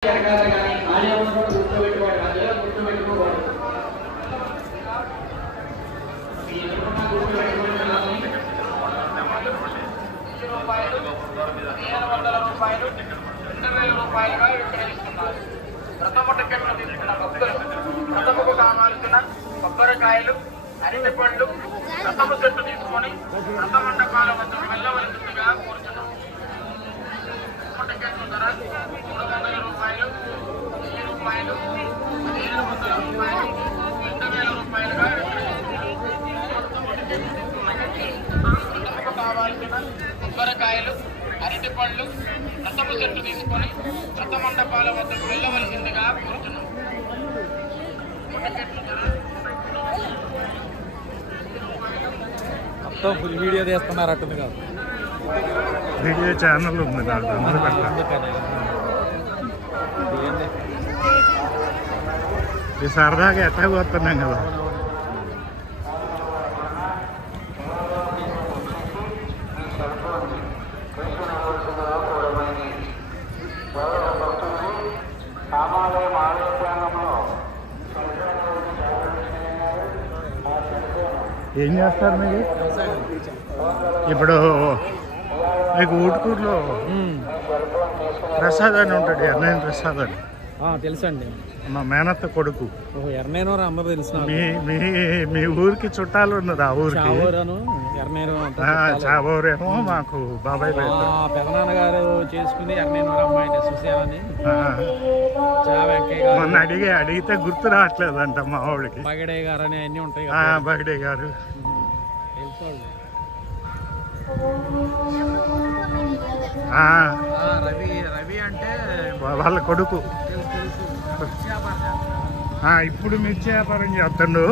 రూపాయలుగా విక్రయిస్తున్నారు. ప్రథమ టికెట్లు తీసుకున్న భక్తులు ప్రథమకు కావాల్సిన కొబ్బరికాయలు, అరటి పళ్ళు, ప్రథమ చెట్టు తీసుకొని రథ మండపాల వద్దకు వెళ్ళవలసిందిగా కోరుతున్నాం. టికెట్ల ధర 300 రూపాయలు, 1000 రూపాయలు, 1500 రూపాయలు, 2000 రూపాయలుగా ప్రథమకు కావాల్సిన కొబ్బరికాయలు, అరటి పళ్ళు, ప్రథమ చెట్టు తీసుకొని రథ మండపాల వద్దకు వెళ్ళవలసిందిగా కోరుతున్నాం. మొత్తం ఫుల్ వీడియో తీస్తున్నారు అట్టుంది కాదు, వీడియో ఛానల్ ఉంది దాంట్లో. ఈ సరదాగా ఎట్లా పోతున్నాం కదా. ఏం చేస్తారు మీరు ఇప్పుడు? మీకు ఊటుకూరులో ప్రసాద్ అని ఉంటాడు, ఎర్నైన్ ప్రసాద్ అని. తెలుసండి, మా మేనత్త కొడుకు. ఎర్నైనూరు అందరూ తెలుసు. మీ ఊరికి చుట్టాలు ఉన్నారు. ఆ ఊరికి చావోరేమో మాకు బాబాయ్ పెదనాన్నగారు చేసుకుని ఎర్నైనూరు అమ్మాయిని చూసేవని మొన్న అడిగితే గుర్తు రావట్లేదంట మా వాడికి. బగడే గారు అని అన్ని ఉంటాయి. బగడే గారు రవి అంటే వాళ్ళ కొడుకు. ఇప్పుడు మిర్చి వ్యాపారం చేస్తాడు.